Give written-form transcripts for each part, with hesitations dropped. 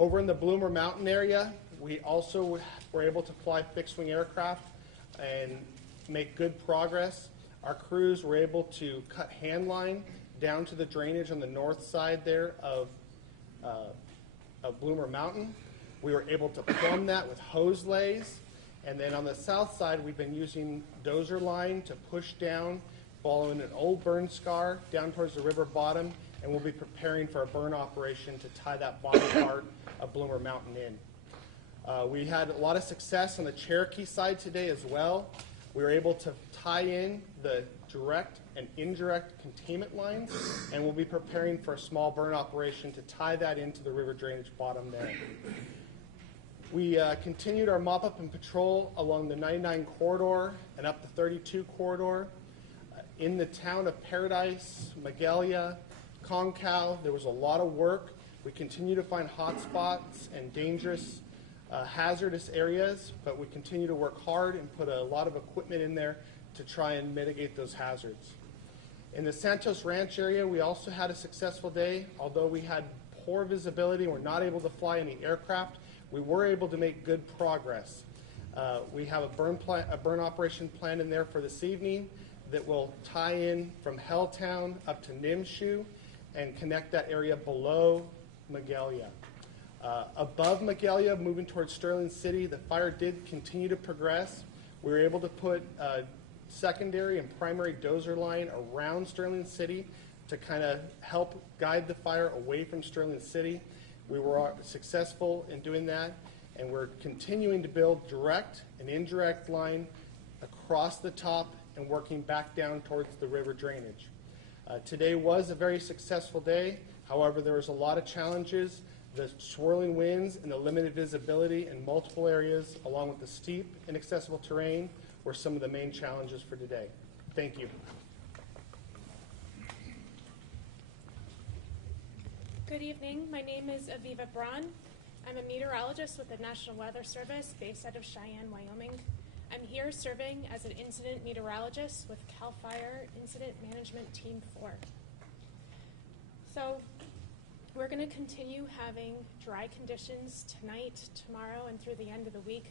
Over in the Bloomer Mountain area, we also were able to fly fixed-wing aircraft and make good progress. Our crews were able to cut hand line down to the drainage on the north side there of Bloomer Mountain. We were able to plumb that with hose lays. And then on the south side, we've been using dozer line to push down, following an old burn scar down towards the river bottom, and we'll be preparing for a burn operation to tie that bottom part of Bloomer Mountain in. We had a lot of success on the Cherokee side today as well. We were able to tie in the direct and indirect containment lines, and we'll be preparing for a small burn operation to tie that into the river drainage bottom there. We continued our mop-up and patrol along the 99 corridor and up the 32 corridor. In the town of Paradise, Magalia, Concow, there was a lot of work. We continue to find hot spots and dangerous, hazardous areas, but we continue to work hard and put a lot of equipment in there to try and mitigate those hazards. In the Santos Ranch area, we also had a successful day. Although we had poor visibility and were not able to fly any aircraft, we were able to make good progress. We have a burn operation planned in there for this evening that will tie in from Helltown up to Nimshu and connect that area below Magalia. Above Magalia, moving towards Sterling City, the fire did continue to progress. We were able to put secondary and primary dozer line around Sterling City to kind of help guide the fire away from Sterling City. We were successful in doing that, and we're continuing to build direct and indirect line across the top and working back down towards the river drainage. Today was a very successful day. However, there was a lot of challenges. The swirling winds and the limited visibility in multiple areas, along with the steep, inaccessible terrain, were some of the main challenges for today. Thank you. Good evening. My name is Aviva Braun. I'm a meteorologist with the National Weather Service based out of Cheyenne, Wyoming. I'm here serving as an incident meteorologist with CAL FIRE Incident Management Team 4. So we're going to continue having dry conditions tonight, tomorrow, and through the end of the week.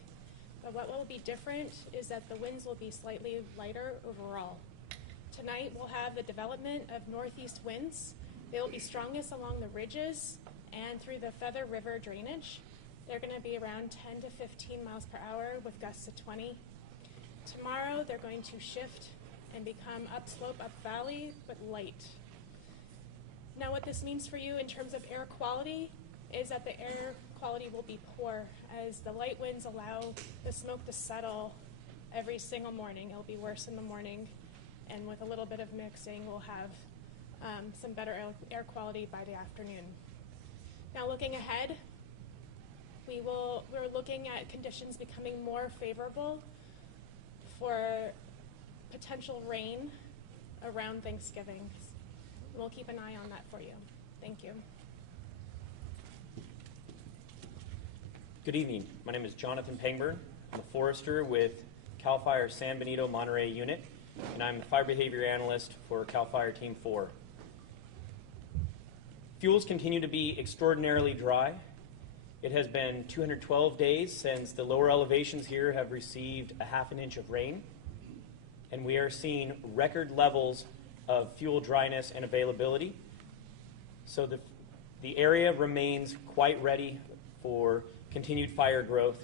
But what will be different is that the winds will be slightly lighter overall. Tonight we'll have the development of northeast winds. They will be strongest along the ridges and through the Feather River drainage. They're going to be around 10 to 15 miles per hour with gusts of 20. Tomorrow they're going to shift and become upslope, up valley, but light. Now what this means for you in terms of air quality is that the air quality will be poor as the light winds allow the smoke to settle every single morning. It'll be worse in the morning, and with a little bit of mixing, we'll have some better air quality by the afternoon. Now looking ahead, we're looking at conditions becoming more favorable for potential rain around Thanksgiving. We'll keep an eye on that for you. Thank you. Good evening. My name is Jonathan Pangburn. I'm a forester with CAL FIRE San Benito Monterey Unit, and I'm the Fire Behavior Analyst for CAL FIRE Team 4. Fuels continue to be extraordinarily dry. It has been 212 days since the lower elevations here have received a half an inch of rain, and we are seeing record levels of fuel dryness and availability. So the area remains quite ready for continued fire growth.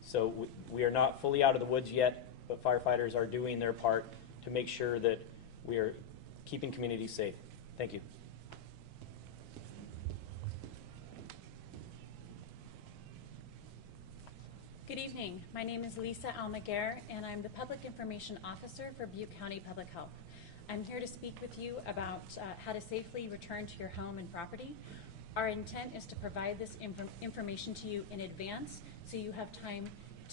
So we are not fully out of the woods yet, but firefighters are doing their part to make sure that we are keeping communities safe. Thank you. Good evening. My name is Lisa Almaguer, and I'm the Public Information Officer for Butte County Public Health. I'm here to speak with you about how to safely return to your home and property. Our intent is to provide this information to you in advance so you have time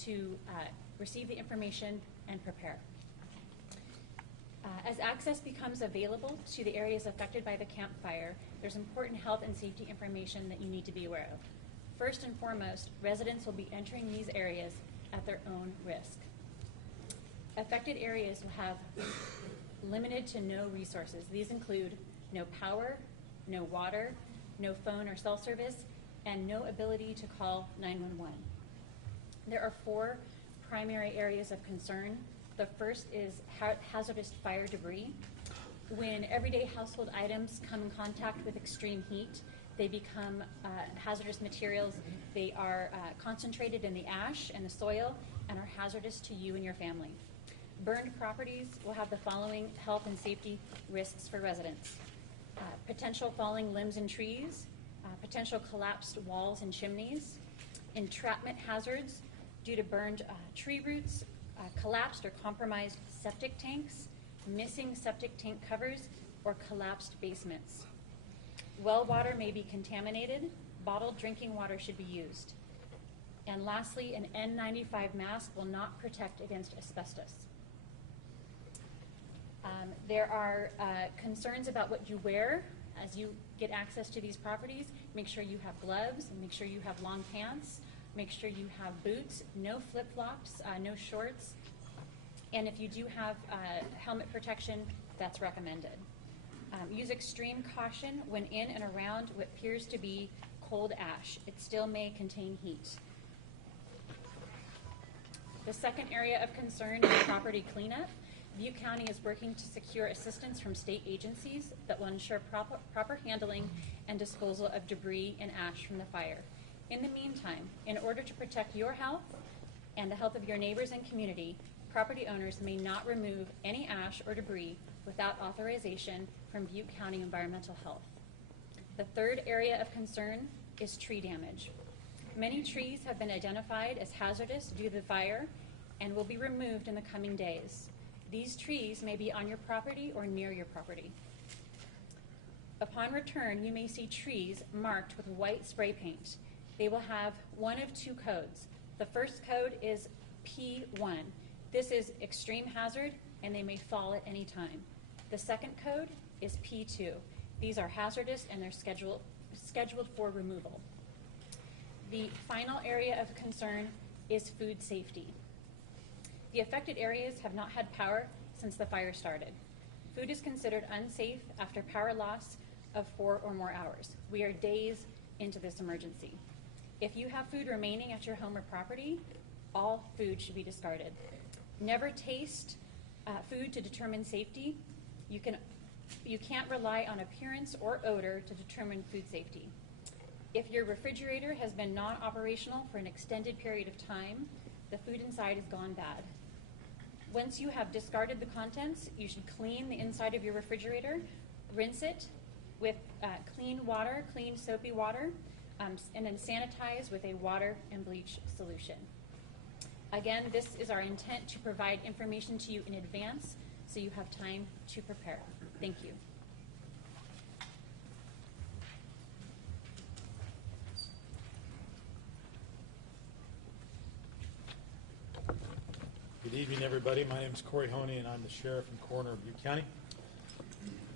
to receive the information and prepare. As access becomes available to the areas affected by the Camp Fire, there's important health and safety information that you need to be aware of. First and foremost, residents will be entering these areas at their own risk. Affected areas will have limited to no resources. These include no power, no water, no phone or cell service, and no ability to call 911. There are 4 primary areas of concern. The first is hazardous fire debris. When everyday household items come in contact with extreme heat, they become hazardous materials. They are concentrated in the ash and the soil and are hazardous to you and your family. Burned properties will have the following health and safety risks for residents. Potential falling limbs and trees, potential collapsed walls and chimneys, entrapment hazards due to burned tree roots, collapsed or compromised septic tanks, missing septic tank covers, or collapsed basements. Well water may be contaminated. Bottled drinking water should be used. And lastly, an N95 mask will not protect against asbestos. There are concerns about what you wear as you get access to these properties. Make sure you have gloves, and make sure you have long pants. Make sure you have boots, no flip-flops, no shorts. And if you do have helmet protection, that's recommended. Use extreme caution when in and around what appears to be cold ash. It still may contain heat. The second area of concern is property cleanup. Butte County is working to secure assistance from state agencies that will ensure proper handling and disposal of debris and ash from the fire. In the meantime, in order to protect your health and the health of your neighbors and community, property owners may not remove any ash or debris without authorization from Butte County Environmental Health. The third area of concern is tree damage. Many trees have been identified as hazardous due to the fire and will be removed in the coming days. These trees may be on your property or near your property. Upon return, you may see trees marked with white spray paint. They will have one of 2 codes. The first code is P1. This is extreme hazard, and they may fall at any time. The second code is P2. These are hazardous, and they're scheduled for removal. The final area of concern is food safety. The affected areas have not had power since the fire started. Food is considered unsafe after power loss of 4 or more hours. We are days into this emergency. If you have food remaining at your home or property, all food should be discarded. Never taste food to determine safety. You can't rely on appearance or odor to determine food safety. If your refrigerator has been non-operational for an extended period of time, the food inside has gone bad. Once you have discarded the contents, you should clean the inside of your refrigerator, rinse it with clean water, clean soapy water, and then sanitize with a water and bleach solution. Again, this is our intent to provide information to you in advance so you have time to prepare. Thank you. Good evening, everybody. My name is Corey Honey, and I'm the sheriff and coroner of Butte County.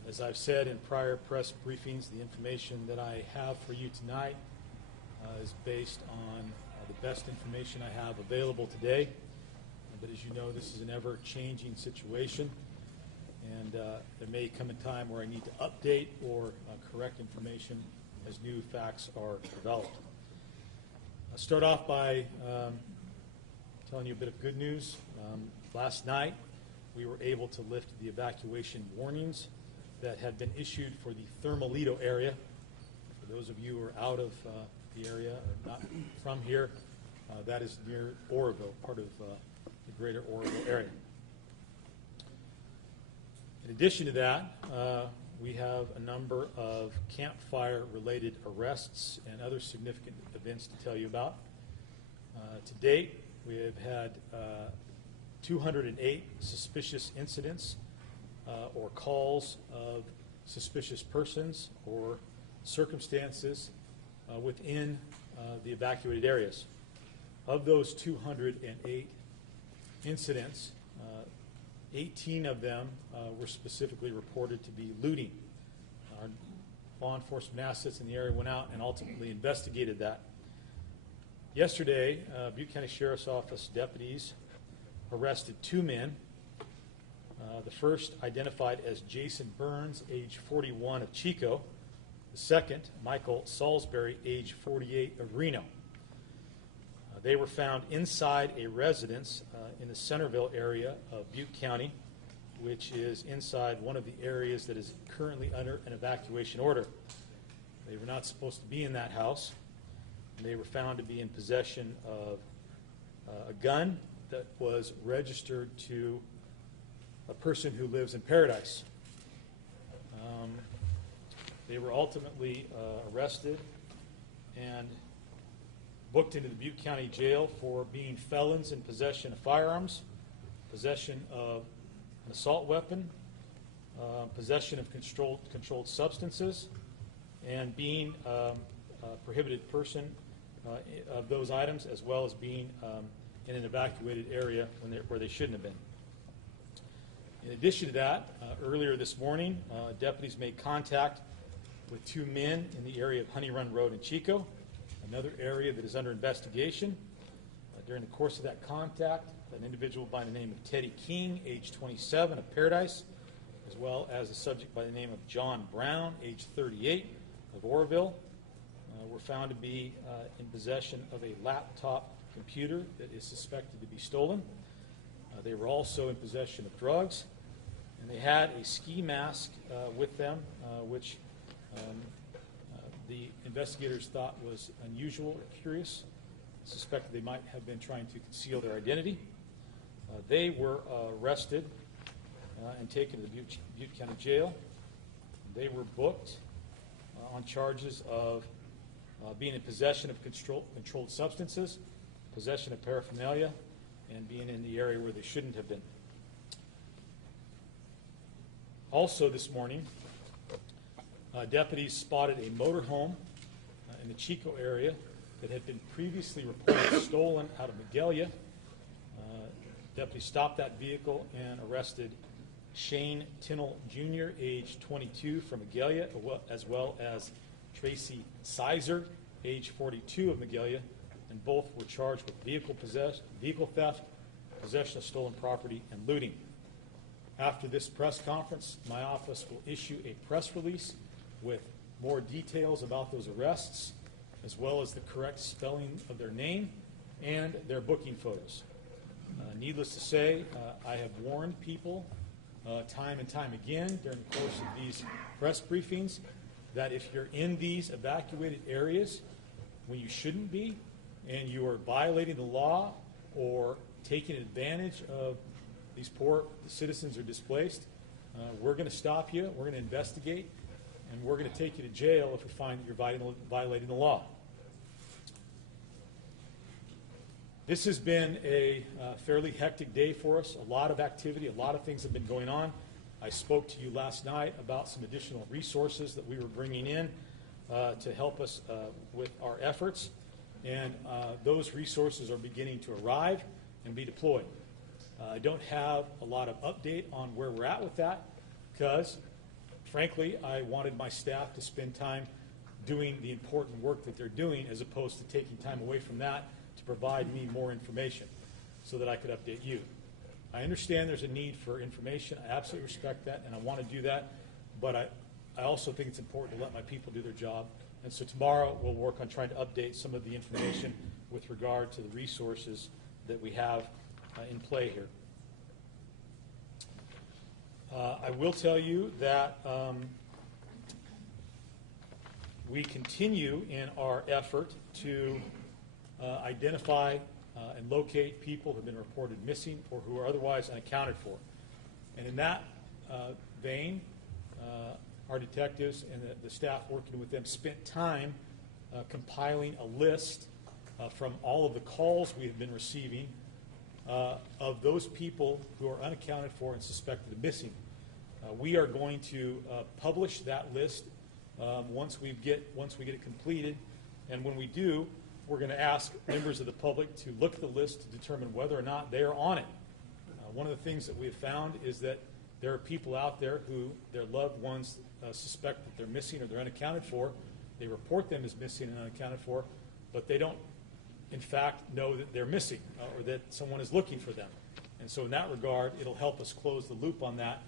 As I've said in prior press briefings, the information that I have for you tonight is based on the best information I have available today. But as you know, this is an ever-changing situation, and there may come a time where I need to update or correct information as new facts are developed. I'll start off by telling you a bit of good news. Last night, we were able to lift the evacuation warnings that had been issued for the Thermalito area. For those of you who are out of the area or not from here, that is near Oroville, part of the greater Oroville area. In addition to that, we have a number of campfire-related arrests and other significant events to tell you about. To date, we have had 208 suspicious incidents or calls of suspicious persons or circumstances within the evacuated areas. Of those 208 incidents, 18 of them were specifically reported to be looting. Our law enforcement assets in the area went out and ultimately investigated that. Yesterday, Butte County Sheriff's Office deputies arrested 2 men. The first, identified as Jason Burns, age 41, of Chico, The second, Michael Salisbury, age 48, of Reno. They were found inside a residence in the Centerville area of Butte County, which is inside one of the areas that is currently under an evacuation order. They were not supposed to be in that house. And they were found to be in possession of a gun that was registered to a person who lives in Paradise. They were ultimately arrested and booked into the Butte County Jail for being felons in possession of firearms, possession of an assault weapon, possession of controlled substances, and being a prohibited person of those items, as well as being in an evacuated area where they shouldn't have been. In addition to that, earlier this morning, deputies made contact with two men in the area of Honey Run Road in Chico, another area that is under investigation. During the course of that contact, an individual by the name of Teddy King, age 27, of Paradise, as well as a subject by the name of John Brown, age 38, of Oroville, were found to be in possession of a laptop computer that is suspected to be stolen. They were also in possession of drugs, and they had a ski mask with them, which the investigators thought was unusual or curious, suspected they might have been trying to conceal their identity. They were arrested and taken to the Butte County Jail. They were booked on charges of being in possession of controlled substances, possession of paraphernalia, and being in the area where they shouldn't have been. Also this morning, deputies spotted a motorhome in the Chico area that had been previously reported stolen out of Magalia. Deputies stopped that vehicle and arrested Shane Tinnell Jr., age 22, from Magalia, as well as Tracy Sizer, age 42, of Magalia, and both were charged with vehicle theft, possession of stolen property, and looting. After this press conference, my office will issue a press release with more details about those arrests, as well as the correct spelling of their name and their booking photos. Needless to say, I have warned people time and time again during the course of these press briefings that if you're in these evacuated areas when you shouldn't be, and you are violating the law or taking advantage of these poor citizens who are displaced, we're going to stop you, we're going to investigate, and we're going to take you to jail if we find that you're violating the law. This has been a fairly hectic day for us, a lot of activity, a lot of things have been going on. I spoke to you last night about some additional resources that we were bringing in to help us with our efforts, and those resources are beginning to arrive and be deployed. I don't have a lot of update on where we're at with that because, frankly, I wanted my staff to spend time doing the important work that they're doing as opposed to taking time away from that to provide me more information so that I could update you. I understand there's a need for information. I absolutely respect that, and I want to do that, but I also think it's important to let my people do their job. And so tomorrow we'll work on trying to update some of the information with regard to the resources that we have in play here. I will tell you that we continue in our effort to identify and locate people who have been reported missing or who are otherwise unaccounted for. And in that vein, our detectives and the staff working with them spent time compiling a list from all of the calls we have been receiving of those people who are unaccounted for and suspected of missing. We are going to publish that list once we get it completed, and when we do, we're going to ask members of the public to look at the list to determine whether or not they are on it. One of the things that we have found is that there are people out there who their loved ones suspect that they're missing or they're unaccounted for. They report them as missing and unaccounted for, but they don't, in fact, know that they're missing or that someone is looking for them. And so in that regard, it'll help us close the loop on that.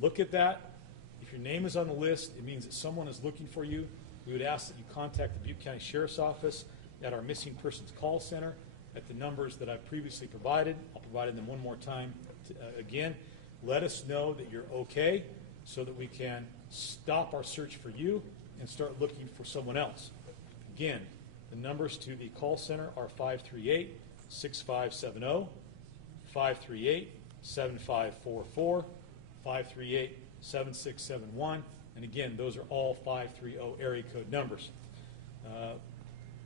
Look at that. If your name is on the list, it means that someone is looking for you. we would ask that you contact the Butte County Sheriff's Office at our missing persons call center at the numbers that I've previously provided. I'll provide them one more time again. Let us know that you're okay so that we can stop our search for you and start looking for someone else. Again, the numbers to the call center are 538-6570, 538-7544, 538-7671, and again, those are all 530 area code numbers.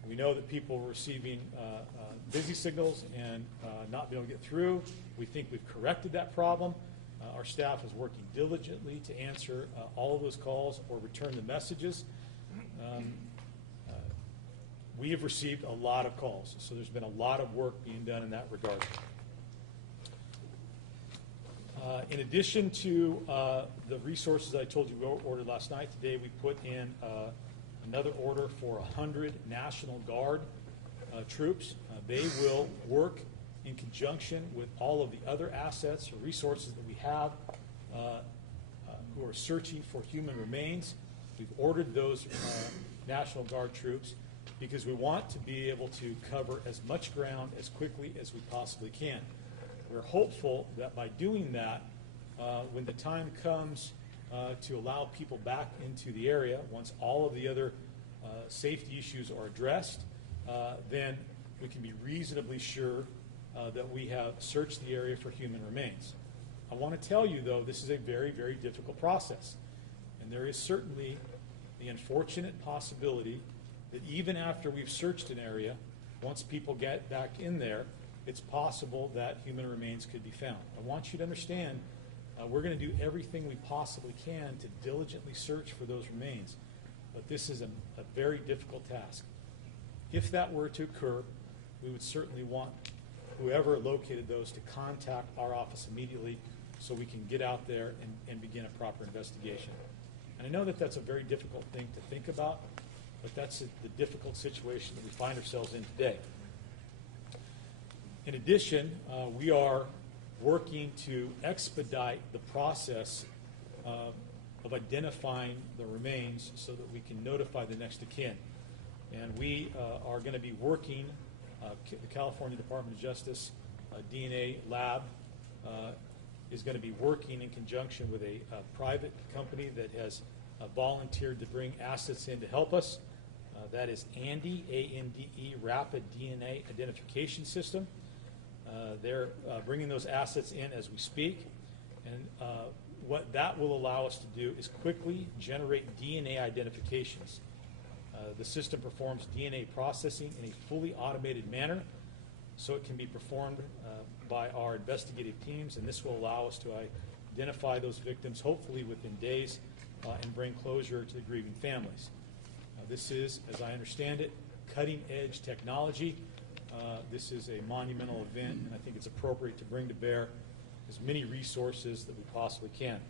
We know that people are receiving busy signals and not being able to get through. We think we've corrected that problem. Our staff is working diligently to answer all of those calls or return the messages. We have received a lot of calls, so there's been a lot of work being done in that regard. In addition to the resources I told you we ordered last night, today we put in another order for 100 National Guard troops. They will work in conjunction with all of the other assets or resources that we have who are searching for human remains. We've ordered those National Guard troops because we want to be able to cover as much ground as quickly as we possibly can. We're hopeful that by doing that, when the time comes to allow people back into the area, once all of the other safety issues are addressed, then we can be reasonably sure that we have searched the area for human remains. I want to tell you, though, this is a very, very difficult process. And there is certainly the unfortunate possibility that even after we've searched an area, once people get back in there, it's possible that human remains could be found. I want you to understand we're going to do everything we possibly can to diligently search for those remains. But this is a very difficult task. If that were to occur, we would certainly want whoever located those to contact our office immediately so we can get out there and begin a proper investigation. And I know that that's a very difficult thing to think about, but that's the difficult situation that we find ourselves in today. In addition, we are working to expedite the process of identifying the remains so that we can notify the next of kin. And we are going to be working, the California Department of Justice DNA lab is going to be working in conjunction with a private company that has volunteered to bring assets in to help us. That is ANDE, A-N-D-E, Rapid DNA Identification System. They're bringing those assets in as we speak. And what that will allow us to do is quickly generate DNA identifications. The system performs DNA processing in a fully automated manner, so it can be performed by our investigative teams, and this will allow us to identify those victims, hopefully within days, and bring closure to the grieving families. This is, as I understand it, cutting-edge technology. This is a monumental event, and I think it's appropriate to bring to bear as many resources that we possibly can.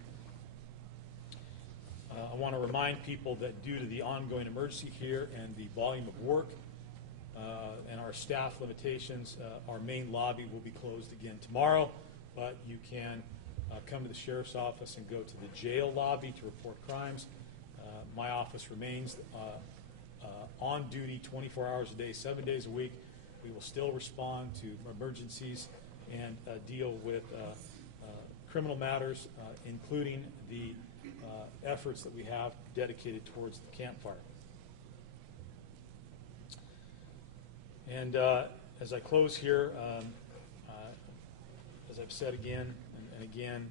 I want to remind people that due to the ongoing emergency here and the volume of work and our staff limitations, our main lobby will be closed again tomorrow, but you can come to the sheriff's office and go to the jail lobby to report crimes. My office remains on duty 24 hours a day, 7 days a week. We will still respond to emergencies and deal with criminal matters, including the efforts that we have dedicated towards the campfire. And as I close here, as I've said again and again,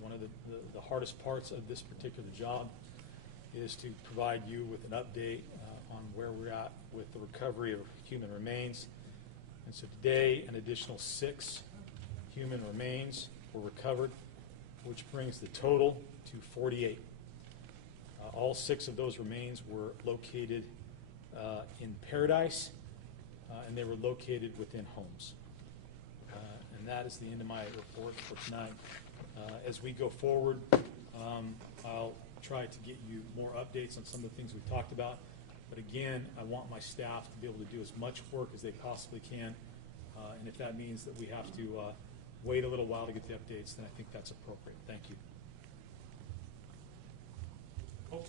one of the hardest parts of this particular job is to provide you with an update on where we're at with the recovery of human remains. And so today, an additional 6 human remains were recovered, which brings the total to 48. All 6 of those remains were located in Paradise, and they were located within homes. And that is the end of my report for tonight. As we go forward, I'll try to get you more updates on some of the things we've talked about. But again, I want my staff to be able to do as much work as they possibly can. And if that means that we have to wait a little while to get the updates, then I think that's appropriate. Thank you. Oh,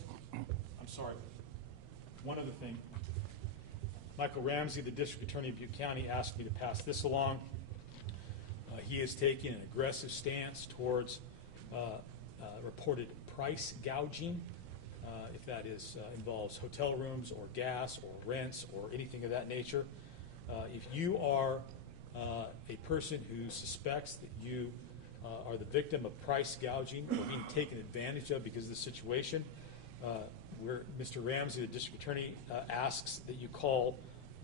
I'm sorry. one other thing. Michael Ramsey, the District Attorney of Butte County, asked me to pass this along. He is taking an aggressive stance towards reported price gouging, if that involves hotel rooms or gas or rents or anything of that nature. If you are a person who suspects that you are the victim of price gouging or being taken advantage of because of the situation, Mr. Ramsey, the District Attorney, asks that you call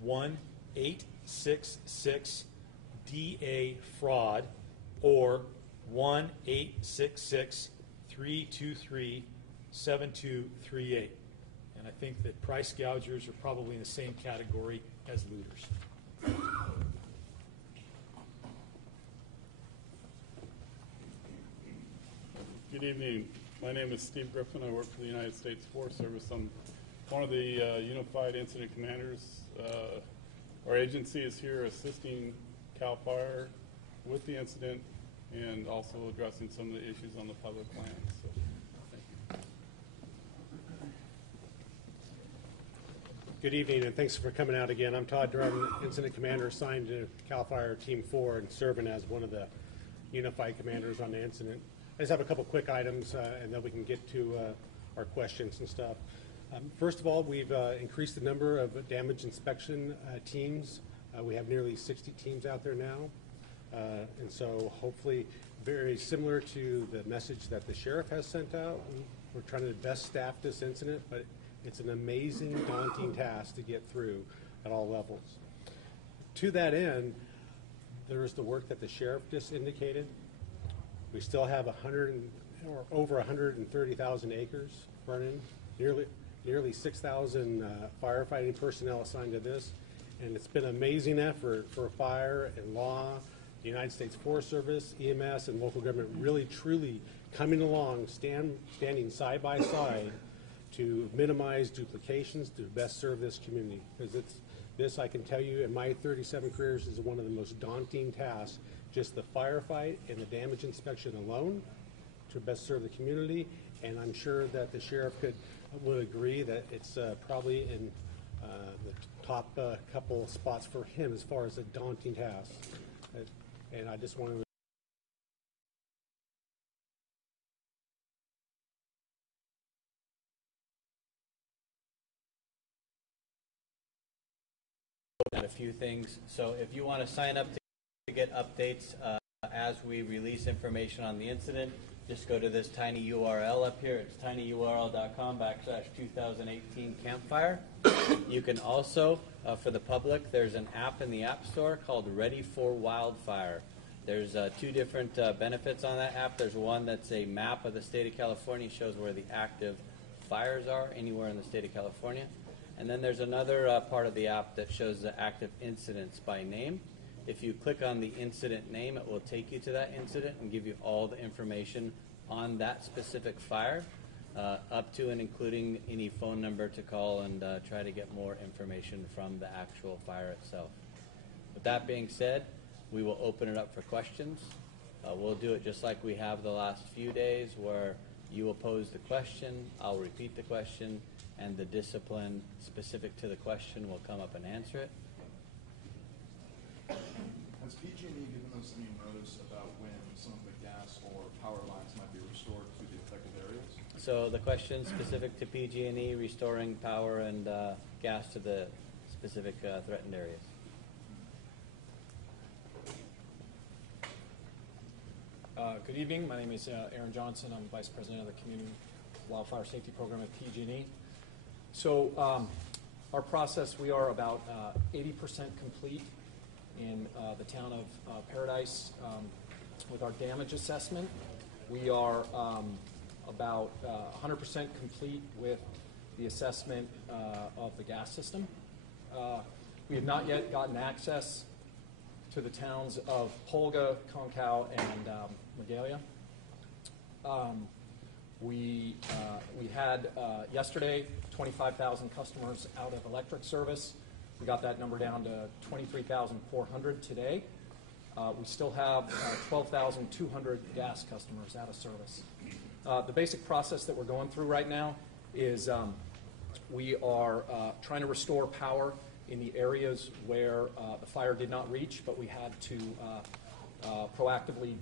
1-866-DA-FRAUD or 1-866-323-7238. And I think that price gougers are probably in the same category as looters. Good evening. My name is Steve Griffin. I work for the United States Forest Service. I'm one of the Unified Incident Commanders. Our agency is here assisting CAL FIRE with the incident and also addressing some of the issues on the public lands. So, thank you. Good evening, and thanks for coming out again. I'm Todd Drum, Incident Commander assigned to CAL FIRE Team 4 and serving as one of the Unified Commanders on the incident. I just have a couple quick items, and then we can get to our questions and stuff. First of all, we've increased the number of damage inspection teams. We have nearly 60 teams out there now. And so hopefully very similar to the message that the sheriff has sent out. We're trying to best staff this incident, but it's an amazing, daunting task to get through at all levels. To that end, there is the work that the sheriff just indicated. We still have over 130,000 acres burning, nearly 6,000 firefighting personnel assigned to this, and it's been an amazing effort for fire and law, the United States Forest Service, EMS, and local government really truly coming along, standing side by side to minimize duplications to best serve this community. Because this, I can tell you, in my 37 careers, is one of the most daunting tasks. Just the firefight and the damage inspection alone to best serve the community, and I'm sure that the sheriff would agree that it's probably in the top couple of spots for him as far as a daunting task. And I just wanted to at a few things. So if you want to sign up to get updates as we release information on the incident, just go to this tiny URL up here. It's tinyurl.com/2018 campfire. You can also, for the public, there's an app in the App Store called Ready for Wildfire. There's two different benefits on that app. There's one that's a map of the state of California, shows where the active fires are anywhere in the state of California. And then there's another part of the app that shows the active incidents by name. If you click on the incident name, it will take you to that incident and give you all the information on that specific fire, up to and including any phone number to call and try to get more information from the actual fire itself. With that being said, we will open it up for questions. We'll do it just like we have the last few days, where you will pose the question, I'll repeat the question, and the discipline specific to the question will come up and answer it. Has PG&E given us any notice about when some of the gas or power lines might be restored to the affected areas? So the question specific to PG&E, restoring power and gas to the specific threatened areas. Good evening. My name is Aaron Johnson. I'm Vice President of the Community Wildfire Safety Program at PG&E. So our process, we are about 80% complete in the town of Paradise with our damage assessment. We are about 100% complete with the assessment of the gas system. We have not yet gotten access to the towns of Polga, Concow, and Magalia. We had yesterday 25,000 customers out of electric service. We got that number down to 23,400 today. We still have 12,200 gas customers out of service. The basic process that we're going through right now is We are trying to restore power in the areas where the fire did not reach, but we had to proactively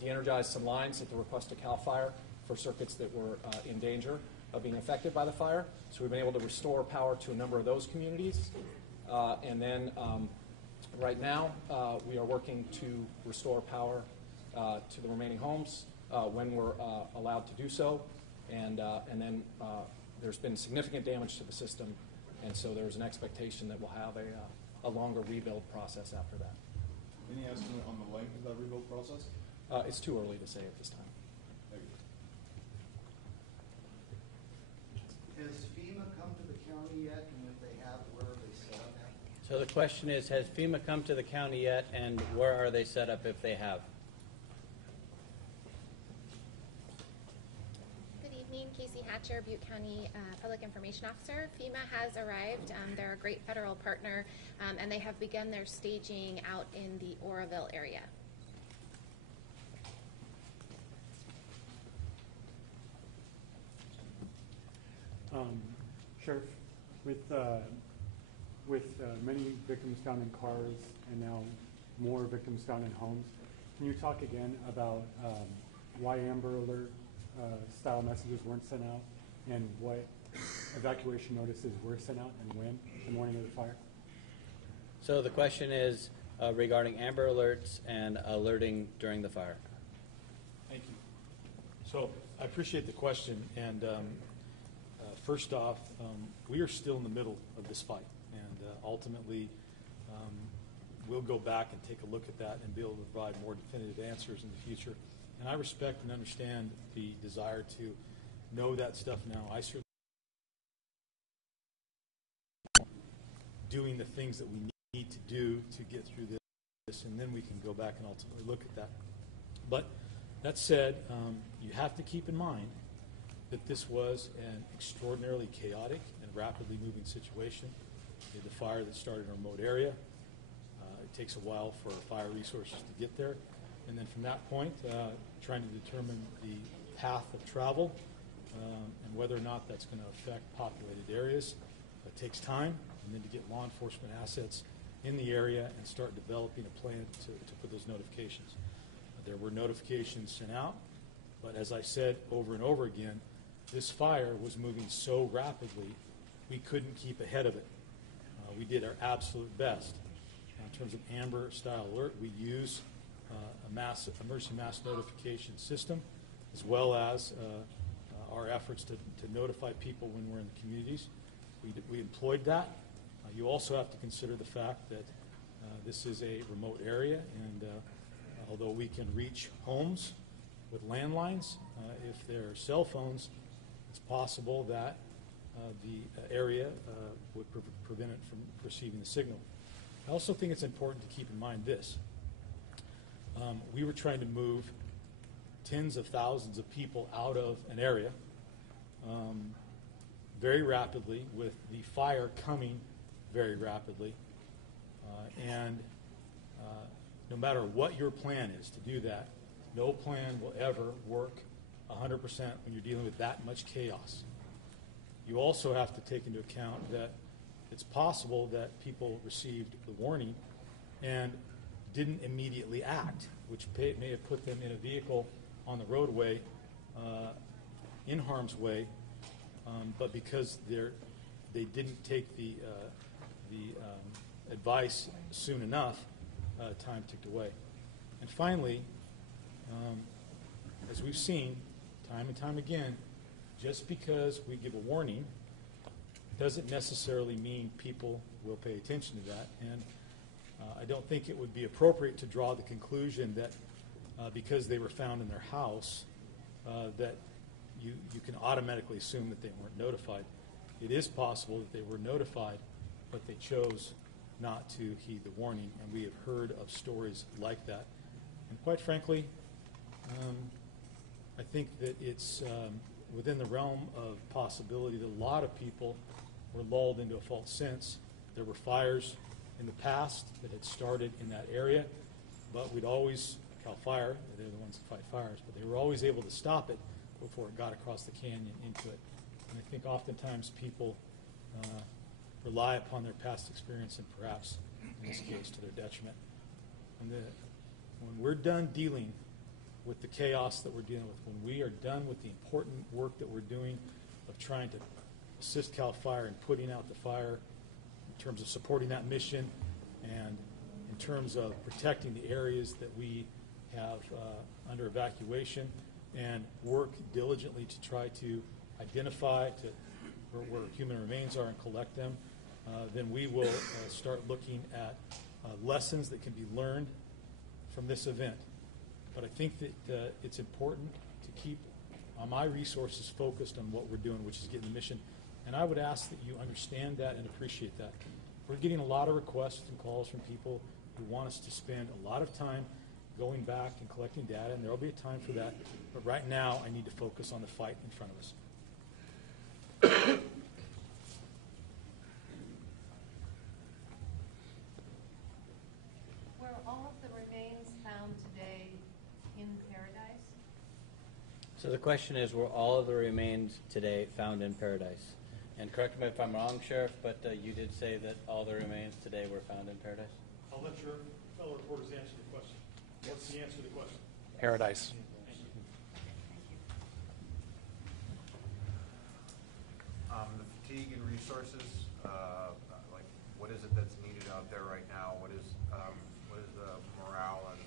de-energize some lines at the request of CAL FIRE for circuits that were in danger of being affected by the fire. So we've been able to restore power to a number of those communities. And then right now, we are working to restore power to the remaining homes when we're allowed to do so. And then there's been significant damage to the system, and so there's an expectation that we'll have a longer rebuild process after that. Any estimate on the length of that rebuild process? It's too early to say at this time. Thank you. Has FEMA come to the county yet, and if they have, where are they set up at? So the question is, has FEMA come to the county yet, and where are they set up if they have? Good evening, Casey Hatcher, Butte County Public Information Officer. FEMA has arrived. They're a great federal partner, and they have begun their staging out in the Oroville area. Sheriff, with many victims found in cars and now more victims found in homes, can you talk again about why Amber Alert style messages weren't sent out and what evacuation notices were sent out and when, the morning of the fire? So the question is regarding Amber Alerts and alerting during the fire. Thank you. So I appreciate the question, and first off, we are still in the middle of this fight, and ultimately we'll go back and take a look at that and be able to provide more definitive answers in the future. And I respect and understand the desire to know that stuff now. I certainly doing the things that we need to do to get through this, and then we can go back and ultimately look at that. But that said, you have to keep in mind that this was an extraordinarily chaotic and rapidly moving situation. We had the fire that started in a remote area. It takes a while for fire resources to get there. And then from that point, trying to determine the path of travel and whether or not that's going to affect populated areas. It takes time, and then to get law enforcement assets in the area and start developing a plan to put those notifications. There were notifications sent out, but as I said over and over again, this fire was moving so rapidly, we couldn't keep ahead of it. We did our absolute best. In terms of Amber style alert, we use emergency mass notification system, as well as our efforts to notify people when we're in the communities. We employed that. You also have to consider the fact that this is a remote area, and although we can reach homes with landlines, if there are cell phones, it's possible that the area would prevent it from receiving the signal. I also think it's important to keep in mind this. We were trying to move tens of thousands of people out of an area very rapidly, with the fire coming very rapidly. And no matter what your plan is to do that, no plan will ever work 100% when you're dealing with that much chaos. You also have to take into account that it's possible that people received the warning and didn't immediately act, which may have put them in a vehicle on the roadway in harm's way, but because they didn't take the advice soon enough, time ticked away. And finally, as we've seen time and time again, just because we give a warning doesn't necessarily mean people will pay attention to that. And I don't think it would be appropriate to draw the conclusion that because they were found in their house, that you can automatically assume that they weren't notified. It is possible that they were notified, but they chose not to heed the warning, and we have heard of stories like that. And quite frankly, I think that it's within the realm of possibility that a lot of people were lulled into a false sense. There were fires in the past that had started in that area, but we'd always, CAL FIRE, they're the ones that fight fires, but they were always able to stop it before it got across the canyon into it. And I think oftentimes people rely upon their past experience and perhaps, in this case, to their detriment. And when we're done dealing with the chaos that we're dealing with, when we are done with the important work that we're doing of trying to assist CAL FIRE in putting out the fire, in terms of supporting that mission, and in terms of protecting the areas that we have under evacuation, and work diligently to try to identify where human remains are and collect them, then we will start looking at lessons that can be learned from this event. But I think that it's important to keep my resources focused on what we're doing, which is getting the mission. And I would ask that you understand that and appreciate that. We're getting a lot of requests and calls from people who want us to spend a lot of time going back and collecting data, and there will be a time for that. But right now, I need to focus on the fight in front of us. Were all of the remains found today in Paradise? So the question is, were all of the remains today found in Paradise? And correct me if I'm wrong, Sheriff, but you did say that all the remains today were found in Paradise? I'll let your fellow reporters answer the question. What's the answer to the question? Paradise. The fatigue and resources, like what is it that's needed out there right now? What is the morale and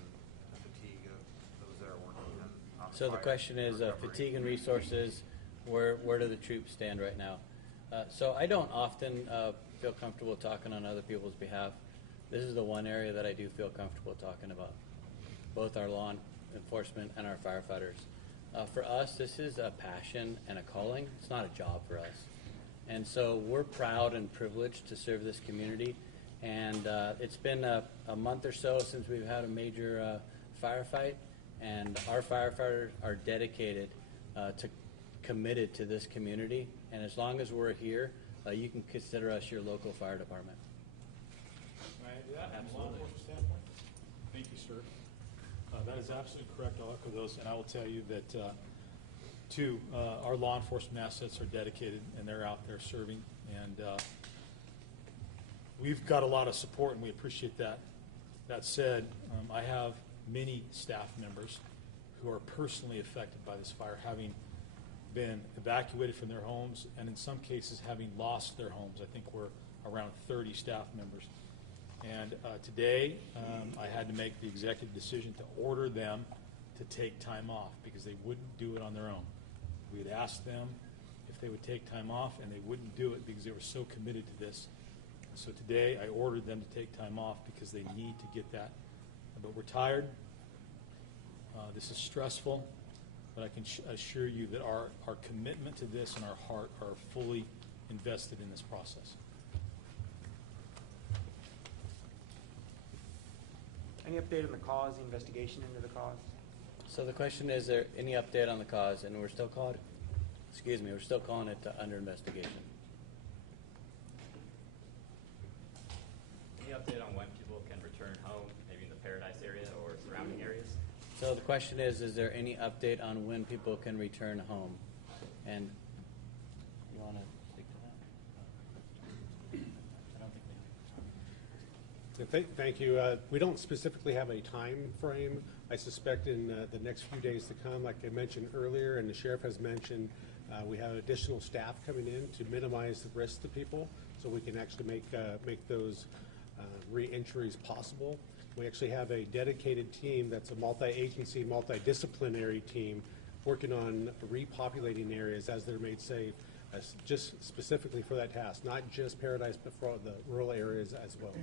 the fatigue of those that are working on So the question is fatigue and resources, where do the troops stand right now? So I don't often feel comfortable talking on other people's behalf. This is the one area that I do feel comfortable talking about, both our law enforcement and our firefighters. For us, this is a passion and a calling. It's not a job for us. And so we're proud and privileged to serve this community. And it's been a month or so since we've had a major firefight, and our firefighters are dedicated committed to this community. And as long as we're here, you can consider us your local fire department. Can I add to that from a law enforcement standpoint? Thank you, sir. That is absolutely correct. I'll echo those, and I will tell you that our law enforcement assets are dedicated, and they're out there serving. And we've got a lot of support, and we appreciate that. That said, I have many staff members who are personally affected by this fire, having been evacuated from their homes, and in some cases having lost their homes. I think we're around 30 staff members. And today, I had to make the executive decision to order them to take time off because they wouldn't do it on their own. We had asked them if they would take time off, and they wouldn't do it because they were so committed to this. So today, I ordered them to take time off because they need to get that. But we're tired. This is stressful, but I can assure you that our commitment to this and our heart are fully invested in this process. Any update on the cause, the investigation into the cause? So the question is there any update on the cause? And we're still calling it under investigation. Any update on when people can return home, maybe in the Paradise area or surrounding areas? So the question is there any update on when people can return home? And you want to speak to that? I don't think we have. Thank you. We don't specifically have a time frame. I suspect in the next few days to come, like I mentioned earlier, and the sheriff has mentioned, we have additional staff coming in to minimize the risk to people, so we can actually make those re-entries possible. We actually have a dedicated team that's a multi-agency, multidisciplinary team working on repopulating areas as they're made safe, just specifically for that task, not just Paradise, but for the rural areas as well.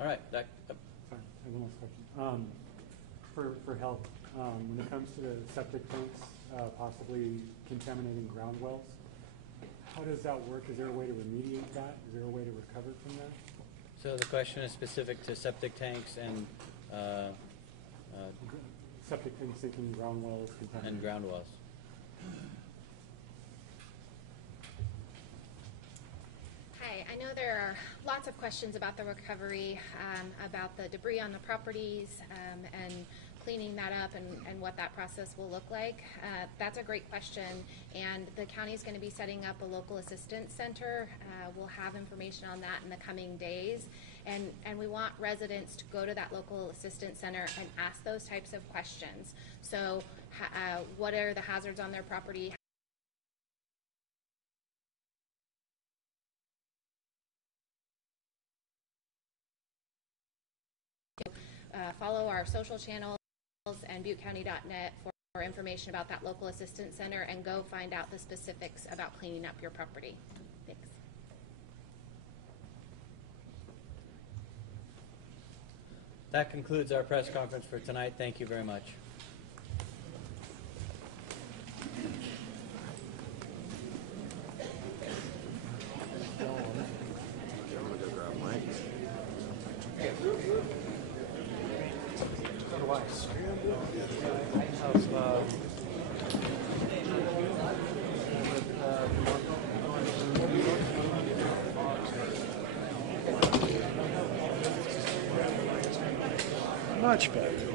All right. Sorry, I have one last question. For health, when it comes to the septic tanks possibly contaminating ground wells, how does that work? Is there a way to remediate that? Is there a way to recover from that? So the question is specific to septic tanks and septic tanks sinking, ground wells, and ground wells. Hi, Hi, I know there are lots of questions about the recovery, about the debris on the properties, and cleaning that up and what that process will look like. That's a great question, and the county is going to be setting up a local assistance center. We'll have information on that in the coming days, and we want residents to go to that local assistance center and ask those types of questions. So what are the hazards on their property? Follow our social channels and buttecounty.net for information about that local assistance center, and go find out the specifics about cleaning up your property. Thanks. That concludes our press conference for tonight. Thank you very much. Much better.